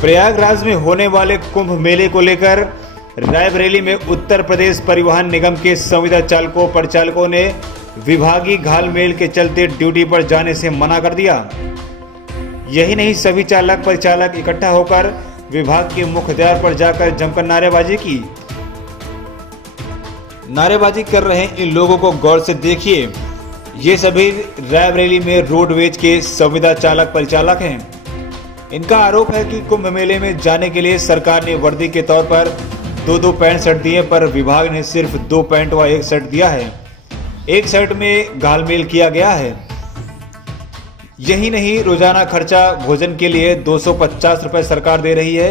प्रयागराज में होने वाले कुंभ मेले को लेकर रायबरेली में उत्तर प्रदेश परिवहन निगम के संविदा चालकों परिचालकों ने विभागीय घालमेल के चलते ड्यूटी पर जाने से मना कर दिया। यही नहीं, सभी चालक परिचालक इकट्ठा होकर विभाग के मुख्य द्वार पर जाकर जमकर नारेबाजी कर रहे इन लोगों को गौर से देखिए। ये सभी रायबरेली में रोडवेज के संविदा चालक परिचालक हैं। इनका आरोप है कि कुंभ मेले में जाने के लिए सरकार ने वर्दी के तौर पर दो पैंट शर्ट दिए, पर विभाग ने सिर्फ 2 पैंट व 1 शर्ट दिया है। 1 शर्ट में घालमेल किया गया है। यही नहीं, रोजाना खर्चा भोजन के लिए 250 रुपए सरकार दे रही है,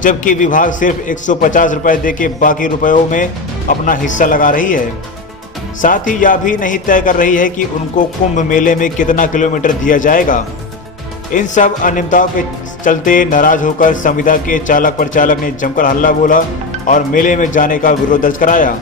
जबकि विभाग सिर्फ 150 रुपए दे के बाकी रुपयों में अपना हिस्सा लगा रही है। साथ ही यह भी नहीं तय कर रही है कि उनको कुंभ मेले में कितना किलोमीटर दिया जाएगा। इन सब अनियमितताओं के चलते नाराज होकर संविदा के चालक परिचालक ने जमकर हल्ला बोला और मेले में जाने का विरोध दर्ज कराया।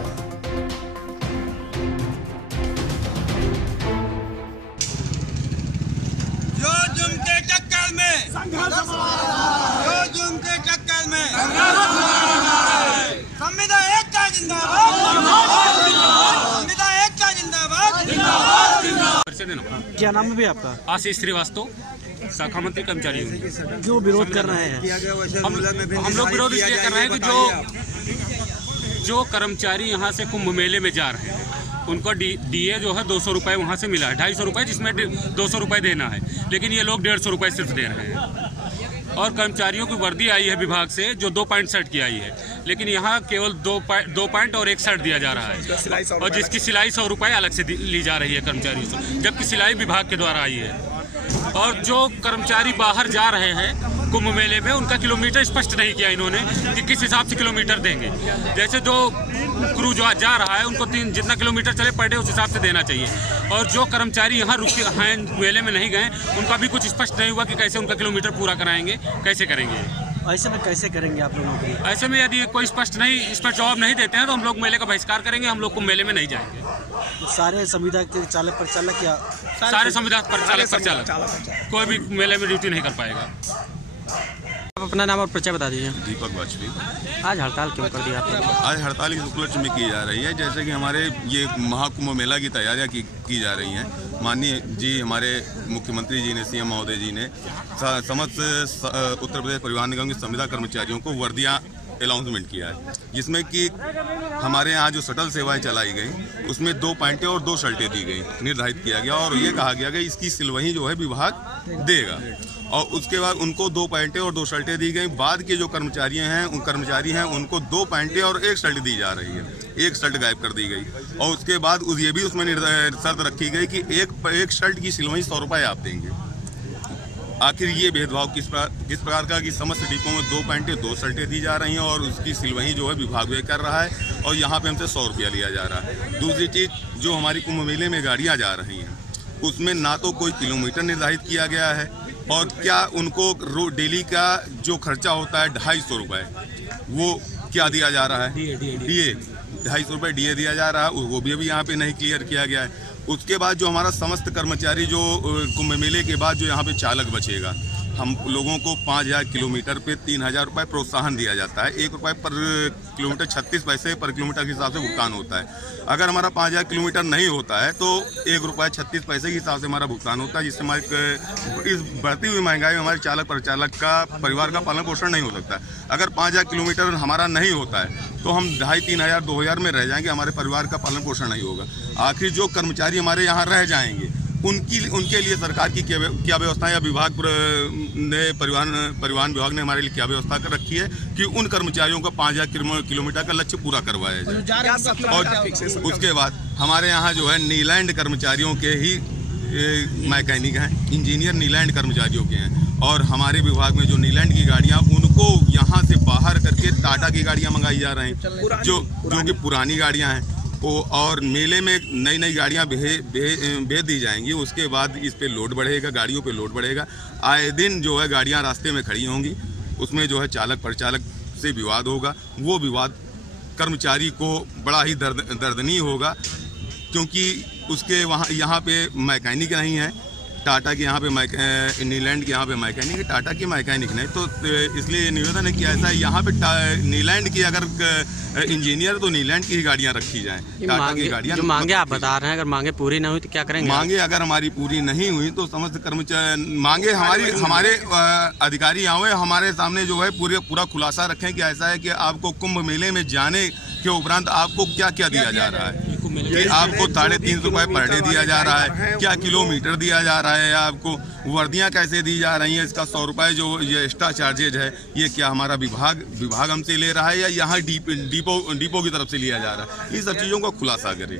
क्या नाम है भी आपका? आशीष श्रीवास्तव, शाखा मंत्री कर्मचारी हूँ। क्यों विरोध कर रहे हैं? हम लोग विरोध इसलिए कर रहे हैं कि जो कर्मचारी यहाँ से कुंभ मेले में जा रहे हैं उनको डीए जो है 200 रुपये वहाँ से मिला है, 250 रुपये, जिसमें 200 रुपये देना है, लेकिन ये लोग 150 रुपये सिर्फ दे रहे हैं। और कर्मचारियों की वर्दी आई है विभाग से जो 2 पैंट शर्ट की आई है, लेकिन यहाँ केवल 2 पैंट और 1 शर्ट दिया जा रहा है, और जिसकी सिलाई 100 रुपये अलग से ली जा रही है कर्मचारियों से, जबकि सिलाई विभाग के द्वारा आई है। और जो कर्मचारी बाहर जा रहे हैं कुंभ मेले में, उनका किलोमीटर स्पष्ट नहीं किया इन्होंने कि किस हिसाब से किलोमीटर देंगे। जैसे जो क्रू जो जा रहा है उनको जितना किलोमीटर चले पर डे उस हिसाब से देना चाहिए, और जो कर्मचारी यहाँ रुके हैं मेले में नहीं गए उनका भी कुछ स्पष्ट नहीं हुआ कि कैसे उनका किलोमीटर पूरा कराएंगे, कैसे करेंगे। ऐसे में कैसे करेंगे आप लोग नौकरी? ऐसे में यदि कोई स्पष्ट नहीं इस पर जवाब नहीं देते हैं तो हम लोग मेले का बहिष्कार करेंगे, हम लोग को मेले में नहीं जाएंगे। सारे संविदा के चालक परिचालक या सारे संविदा परिचालक कोई भी मेले में ड्यूटी नहीं कर पाएगा। आप अपना नाम और परिचय बता दीजिए। दीपक वाजपेयी। आज हड़ताल क्यों कर दी आपने? आज हड़ताल इस उपलक्ष्य में की जा रही है, जैसे कि हमारे ये महाकुंभ मेला की तैयारियां की जा रही हैं। माननीय जी हमारे मुख्यमंत्री जी ने, सीएम महोदय जी ने समस्त उत्तर प्रदेश परिवहन निगम के संविदा कर्मचारियों को वर्दियां अनाउंसमेंट किया है, जिसमें कि हमारे यहाँ जो शटल सेवाएं चलाई गई उसमें 2 पैंटें और 2 शर्टें दी गई, निर्धारित किया गया, और ये कहा गया कि इसकी सिलवही जो है विभाग देगा। और उसके बाद उनको 2 पैंटें और 2 शर्टें दी गई। बाद के जो कर्मचारी हैं उनको 2 पैंटें और 1 शर्ट दी जा रही है, 1 शर्ट गायब कर दी गई। और उसके बाद ये भी उसमें शर्त रखी गई कि एक शर्ट की सिलवही 100 रुपये आप देंगे। आखिर ये भेदभाव किस प्रकार का कि समस्त डिपो में 2 पैंटें 2 शर्टें दी जा रही हैं और उसकी सिलवही जो है विभाग वे कर रहा है, और यहाँ पे हमसे 100 रुपया लिया जा रहा है। दूसरी चीज़, जो हमारी कुंभ मेले में गाड़ियाँ जा रही हैं उसमें ना तो कोई किलोमीटर निर्धारित किया गया है, और क्या उनको डेली का जो खर्चा होता है 250 रुपये, वो क्या दिया जा रहा है? डीए 250 रुपये डीए दिया जा रहा है, वो भी अभी यहाँ पे नहीं क्लियर किया गया है। उसके बाद जो हमारा समस्त कर्मचारी जो कुंभ मेले के बाद जो यहाँ पे चालक बचेगा, हम लोगों को 5000 किलोमीटर पे 3000 रुपये प्रोत्साहन दिया जाता है। 1 रुपये पर किलोमीटर 36 पैसे पर किलोमीटर के हिसाब से भुगतान होता है। अगर हमारा 5000 किलोमीटर नहीं होता है तो 1 रुपये 36 पैसे के हिसाब से हमारा भुगतान होता है, जिससे हमारे इस बढ़ती हुई महंगाई में हमारे चालक परिचालक का परिवार का पालन पोषण नहीं हो सकता। अगर 5000 किलोमीटर हमारा नहीं होता है तो हम 2500-3000 2000 में रह जाएंगे, हमारे परिवार का पालन पोषण नहीं होगा। आखिर जो कर्मचारी हमारे यहाँ रह जाएंगे उनके लिए सरकार की क्या व्यवस्था या विभाग ने परिवहन विभाग ने हमारे लिए क्या व्यवस्था कर रखी है कि उन कर्मचारियों का 5000 किलोमीटर का लक्ष्य पूरा करवाया जाए। और उसके बाद हमारे यहाँ जो है नीलैंड कर्मचारियों के ही मैकेनिक हैं, इंजीनियर नीलैंड कर्मचारियों के हैं, और हमारे विभाग में जो नीलैंड की गाड़ियाँ उनको यहाँ से बाहर करके टाटा की गाड़ियाँ मंगाई जा रही हैं, जो कि पुरानी गाड़ियाँ हैं, और मेले में नई गाड़ियां भेज दी जाएंगी। उसके बाद इस पे लोड बढ़ेगा, गाड़ियों पे लोड बढ़ेगा। आए दिन जो है गाड़ियां रास्ते में खड़ी होंगी, उसमें जो है चालक परिचालक से विवाद होगा। वो विवाद कर्मचारी को बड़ा ही दर्दनीय होगा, क्योंकि उसके यहाँ पे मैकेनिक नहीं है, टाटा के यहाँ पे नीलैंड के यहाँ पे मैकेनिक, टाटा की मैकेनिक नहीं, तो इसलिए निवेदन है कि ऐसा यहाँ पे नीलैंड की अगर इंजीनियर तो नीलैंड की ही गाड़ियाँ रखी जाएं, टाटा की गाड़ियाँ। जो मांगे आप बता रहे हैं, अगर मांगे पूरी नहीं हुई तो क्या करेंगे? मांगे अगर हमारी पूरी नहीं हुई तो समस्त कर्मचारी मांगे हमारे अधिकारी आए हमारे सामने जो है पूरा खुलासा रखें कि ऐसा है कि आपको कुंभ मेले में जाने के उपरांत आपको क्या क्या दिया जा रहा है, कि आपको 350 रुपये पर डे दिया जा रहा है, क्या किलोमीटर दिया जा रहा है, आपको वर्दियां कैसे दी जा रही हैं, इसका 100 रुपये जो ये एक्स्ट्रा चार्जेज है, ये क्या हमारा विभाग हमसे ले रहा है या यहाँ डिपो की तरफ से लिया जा रहा है, इन सब चीज़ों का खुलासा करें।